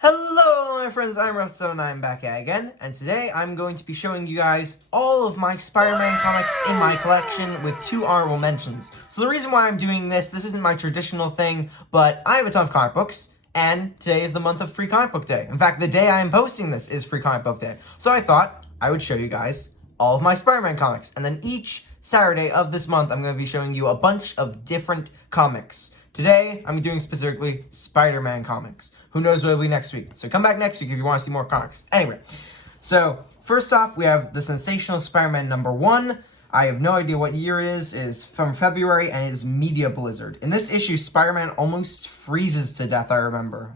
Hello my friends, I'm Reptil7, I'm back again, and today I'm going to be showing you guys all of my Spider-Man comics in my collection with 2 honorable mentions. So the reason why I'm doing this isn't my traditional thing, but I have a ton of comic books, and today is the month of Free Comic Book Day. In fact, the day I am posting this is Free Comic Book Day. So I thought I would show you guys all of my Spider-Man comics, and then each Saturday of this month I'm going to be showing you a bunch of different comics. Today, I'm doing specifically Spider-Man comics. Who knows what it'll be next week. So come back next week if you want to see more comics. Anyway, so first off, we have the Sensational Spider-Man #1. I have no idea what year it is from February, and it is Media Blizzard. In this issue, Spider-Man almost freezes to death, I remember.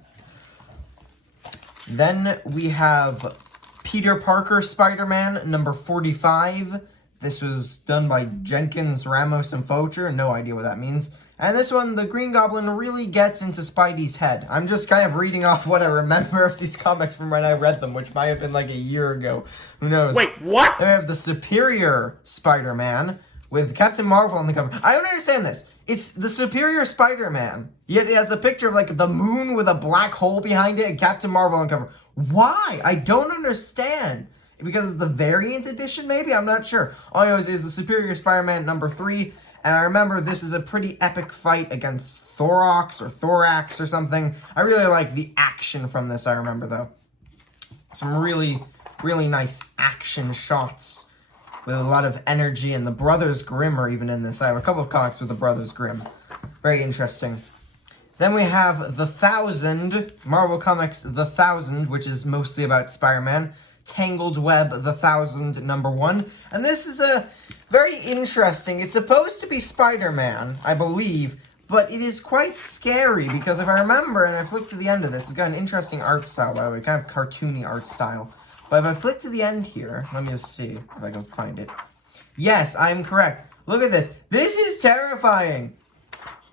Then we have Peter Parker Spider-Man #45. This was done by Jenkins, Ramos, and Focher. No idea what that means. And this one, the Green Goblin really gets into Spidey's head. I'm just kind of reading off what I remember of these comics from when I read them, which might have been like a year ago. Who knows? Wait, what? Then we have the Superior Spider-Man with Captain Marvel on the cover. I don't understand this. It's the Superior Spider-Man, yet it has a picture of like the moon with a black hole behind it and Captain Marvel on the cover. Why? I don't understand. Because it's the variant edition, maybe? I'm not sure. All I know is the Superior Spider-Man #3. And I remember this is a pretty epic fight against Thorax or something. I really like the action from this, I remember, though. Some really, really nice action shots with a lot of energy. And the Brothers Grimm are even in this. I have a couple of comics with the Brothers Grimm. Very interesting. Then we have The 1000, Marvel Comics The 1000, which is mostly about Spider-Man. Tangled Web The 1000 #1. And this is a very interesting. It's supposed to be Spider-Man, I believe, but it is quite scary because if I remember, and I flick to the end of this, it's got an interesting art style, by the way, kind of cartoony art style. But if I flick to the end here, let me just see if I can find it. Yes, I'm correct. Look at this. This is terrifying.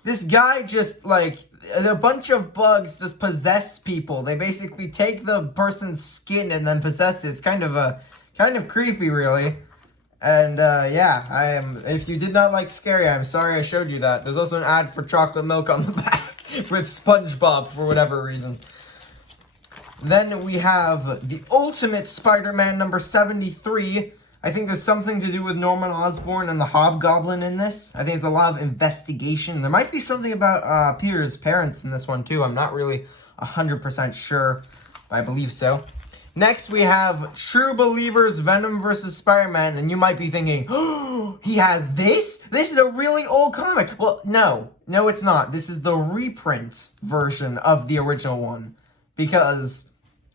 This guy just, like, a bunch of bugs just possess people. They basically take the person's skin and then possess it. It's kind of creepy, really. And, yeah, if you did not like Scary, I'm sorry I showed you that. There's also an ad for chocolate milk on the back with SpongeBob for whatever reason. Then we have the Ultimate Spider-Man #73. I think there's something to do with Norman Osborn and the Hobgoblin in this. I think it's a lot of investigation. There might be something about Peter's parents in this one, too. I'm not really 100% sure, but I believe so. Next, we have True Believers Venom vs. Spider-Man, and you might be thinking, oh, he has this? This is a really old comic. Well, no, it's not. This is the reprint version of the original one, because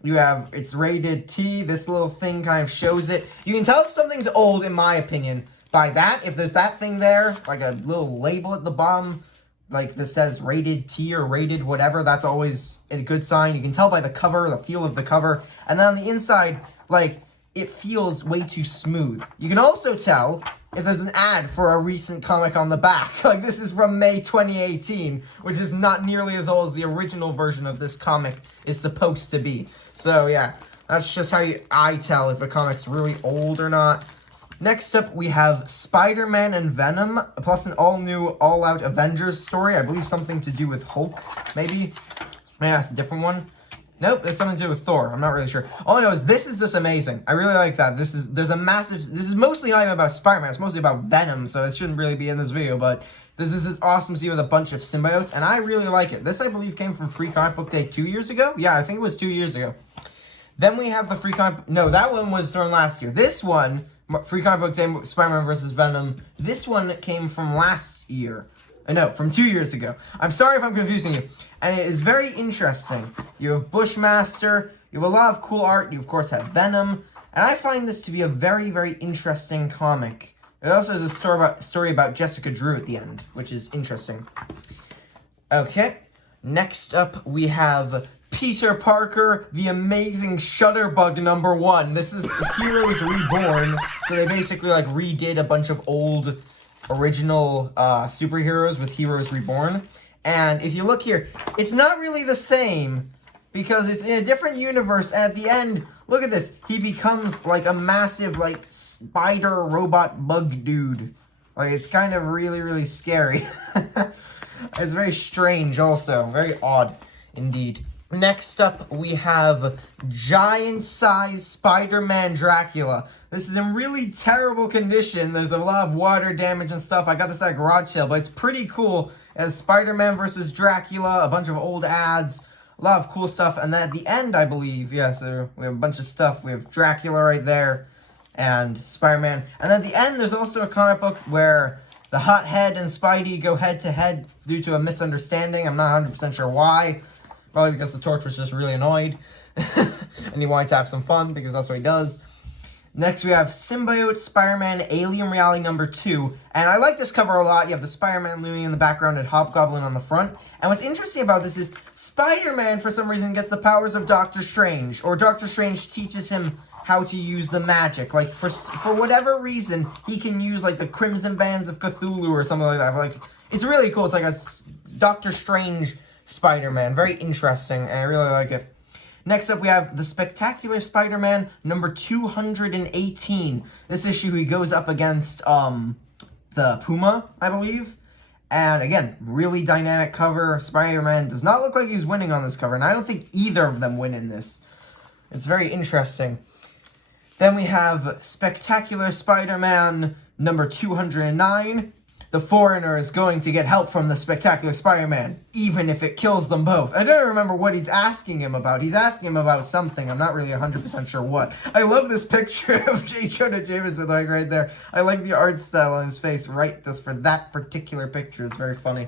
it's rated T. This little thing kind of shows it. You can tell if something's old, in my opinion, by that. If there's that thing there, like a little label at the bottom, like that says rated T or rated whatever, that's always a good sign. You can tell by the cover, the feel of the cover. And then on the inside, like, it feels way too smooth. You can also tell if there's an ad for a recent comic on the back. Like, this is from May 2018, which is not nearly as old as the original version of this comic is supposed to be. So, yeah, that's just how I tell if a comic's really old or not. Next up, we have Spider-Man and Venom, plus an all-new, all-out Avengers story. I believe something to do with Hulk, maybe? Maybe that's a different one. Nope, there's something to do with Thor. I'm not really sure. All I know is this is just amazing. I really like that. This is mostly not even about Spider-Man. It's mostly about Venom, so it shouldn't really be in this video, but this is this awesome scene with a bunch of symbiotes, and I really like it. This, I believe, came from Free Comic Book Day 2 years ago? Yeah, I think it was 2 years ago. Then we have the Free Comic... No, that one was from last year. This one, Free Comic Book Day Spider-Man vs. Venom, this one came from last year. No, from 2 years ago. I'm sorry if I'm confusing you. And it is very interesting. You have Bushmaster. You have a lot of cool art. You, of course, have Venom. And I find this to be a very, very interesting comic. It also has a story about Jessica Drew at the end, which is interesting. Okay. Next up, we have Peter Parker, The Amazing Shutterbug #1. This is Heroes Reborn. So they basically, like, redid a bunch of old original superheroes with Heroes Reborn. And if you look here, it's not really the same because it's in a different universe. And at the end, look at this. He becomes like a massive, like, spider robot bug dude. Like, it's kind of really, really scary. It's very strange also. Very odd indeed. Next up, we have giant-sized Spider-Man Dracula. This is in really terrible condition. There's a lot of water damage and stuff. I got this at garage sale, but it's pretty cool. As Spider-Man versus Dracula, a bunch of old ads, a lot of cool stuff. And then at the end, I believe, yeah, so we have a bunch of stuff. We have Dracula right there and Spider-Man. And then at the end, there's also a comic book where the Hothead and Spidey go head-to-head due to a misunderstanding. I'm not 100% sure why. Probably because the Torch was just really annoyed. And he wanted to have some fun, because that's what he does. Next, we have Symbiote Spider-Man Alien Reality number 2. And I like this cover a lot. You have the Spider-Man looming in the background and Hobgoblin on the front. And what's interesting about this is Spider-Man, for some reason, gets the powers of Doctor Strange. Or Doctor Strange teaches him how to use the magic. Like, for whatever reason, he can use, like, the Crimson Bands of Cthulhu or something like that. Like, it's really cool. It's like a Doctor Strange Spider-Man. Very interesting, and I really like it. Next up, we have the Spectacular Spider-Man number 218. This issue, he goes up against the Puma, I believe. And again, really dynamic cover. Spider-Man does not look like he's winning on this cover, and I don't think either of them win in this. It's very interesting. Then we have Spectacular Spider-Man number 209. The Foreigner is going to get help from the Spectacular Spider-Man, even if it kills them both. I don't remember what he's asking him about. He's asking him about something. I'm not really 100% sure what. I love this picture of J. Jonah Jameson, like, right there. I like the art style on his face right this for that particular picture. It's very funny.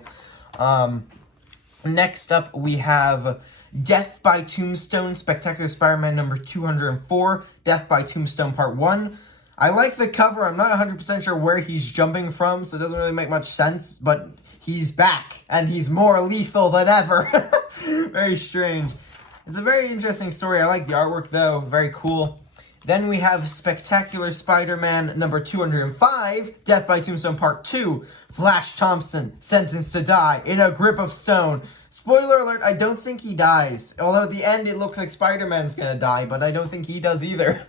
Next up, we have Death by Tombstone, Spectacular Spider-Man number 204, Death by Tombstone Part 1. I like the cover. I'm not 100% sure where he's jumping from, so it doesn't really make much sense, but he's back, and he's more lethal than ever. Very strange. It's a very interesting story. I like the artwork, though. Very cool. Then we have Spectacular Spider-Man number 205, Death by Tombstone Part 2, Flash Thompson, sentenced to die in a grip of stone. Spoiler alert, I don't think he dies. Although at the end it looks like Spider-Man's gonna die, but I don't think he does either.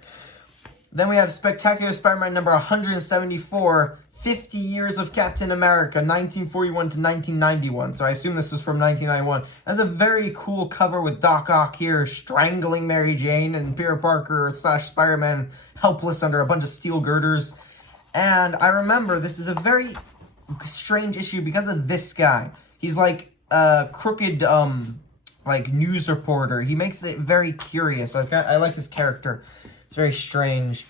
Then we have Spectacular Spider-Man number 174, 50 Years of Captain America, 1941 to 1991. So I assume this was from 1991. That's a very cool cover with Doc Ock here strangling Mary Jane and Peter Parker / Spider-Man helpless under a bunch of steel girders. And I remember this is a very strange issue because of this guy. He's like a crooked, like, news reporter. He makes it very curious. I like his character. It's very strange.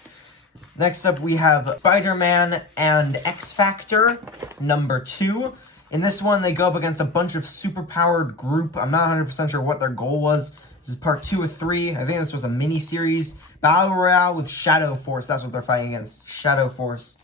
Next up, we have Spider-Man and X-Factor, number 2. In this one, they go up against a bunch of super-powered group. I'm not 100% sure what their goal was. This is part 2 of 3. I think this was a mini-series. Battle Royale with Shadow Force. That's what they're fighting against. Shadow Force.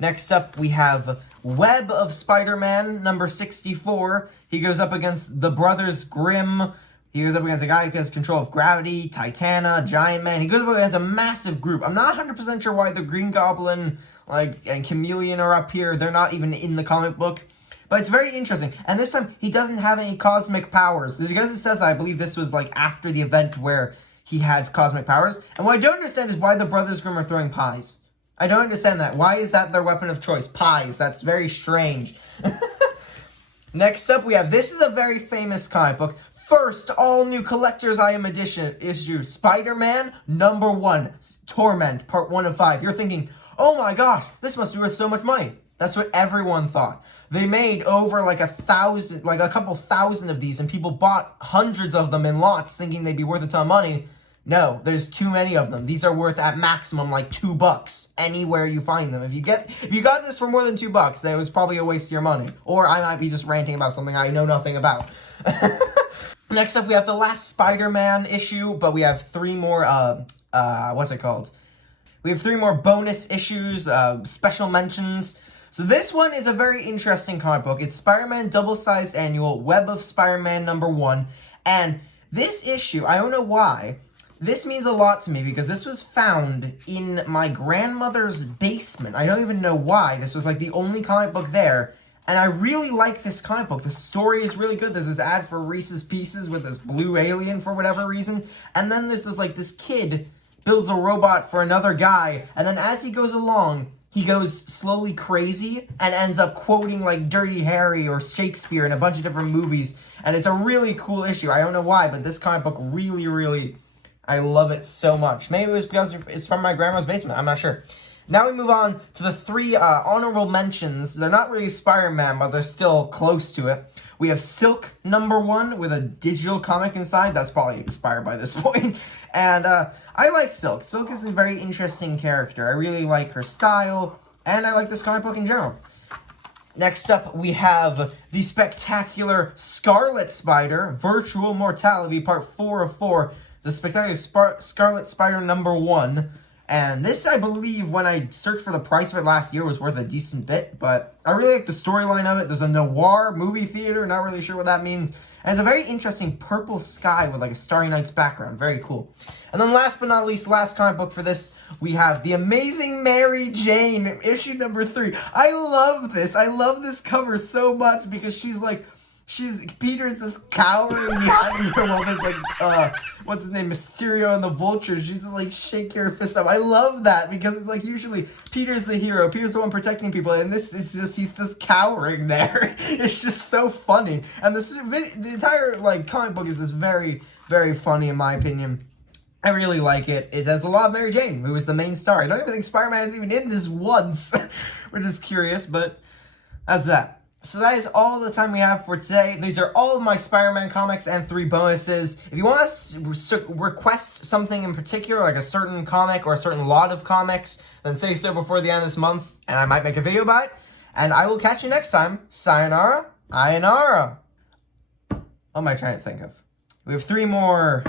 Next up, we have Web of Spider-Man, number 64. He goes up against the Brothers Grimm. He goes up against a guy who has control of gravity, Titana, Giant Man. He goes up against a massive group. I'm not 100% sure why the Green Goblin, like, and Chameleon are up here. They're not even in the comic book. But it's very interesting. And this time, he doesn't have any cosmic powers. Because it says, I believe this was, like, after the event where he had cosmic powers. And what I don't understand is why the Brothers Grimm are throwing pies. I don't understand that. Why is that their weapon of choice? Pies. That's very strange. Next up, we have, this is a very famous comic book. First, all-new Collector's Item Edition issue, Spider-Man number 1, Torment, part 1 of 5. You're thinking, oh my gosh, this must be worth so much money. That's what everyone thought. They made over like a couple thousand of these, and people bought hundreds of them in lots thinking they'd be worth a ton of money. No, there's too many of them. These are worth at maximum like $2 anywhere you find them. If you got this for more than $2, then it was probably a waste of your money. Or I might be just ranting about something I know nothing about. Next up, we have the last Spider-Man issue, but we have 3 more, what's it called? We have 3 more bonus issues, special mentions. So this one is a very interesting comic book. It's Spider-Man Double-Sized Annual, Web of Spider-Man number 1. And this issue, I don't know why, this means a lot to me because this was found in my grandmother's basement. I don't even know why. This was like the only comic book there. And I really like this comic book. The story is really good. There's this ad for Reese's Pieces with this blue alien for whatever reason. And then there's this, like, this kid builds a robot for another guy. And then as he goes along, he goes slowly crazy and ends up quoting like Dirty Harry or Shakespeare in a bunch of different movies. And it's a really cool issue. I don't know why, but this comic book really, I love it so much. Maybe it was because it's from my grandma's basement. I'm not sure. Now we move on to the 3 honorable mentions. They're not really Spider-Man, but they're still close to it. We have Silk #1 with a digital comic inside. That's probably expired by this point. And I like Silk. Silk is a very interesting character. I really like her style, and I like this comic book in general. Next up, we have the spectacular Scarlet Spider, Virtual Mortality, part 4 of 4. The spectacular Scarlet Spider #1. And this, I believe, when I searched for the price of it last year, was worth a decent bit. But I really like the storyline of it. There's a noir movie theater. Not really sure what that means. And it's a very interesting purple sky with like a Starry Nights background. Very cool. And then last but not least, last comic book for this, we have The Amazing Mary Jane, issue #3. I love this. I love this cover so much because she's like... Peter's just cowering behind her while there's like, what's his name, Mysterio and the Vulture. She's just like shaking her fist up. I love that because it's like usually Peter's the hero. Peter's the one protecting people, and this is just, he's just cowering there. It's just so funny. And the entire like comic book is just very, very funny in my opinion. I really like it. It has a lot of Mary Jane, who is the main star. I don't even think Spider-Man is even in this once, which is curious, but that's that. So that is all the time we have for today. These are all of my Spider-Man comics and 3 bonuses. If you want us to request something in particular, like a certain comic or a certain lot of comics, then say so before the end of this month, and I might make a video about it. And I will catch you next time. Sayonara, Ayonara. What am I trying to think of? We have 3 more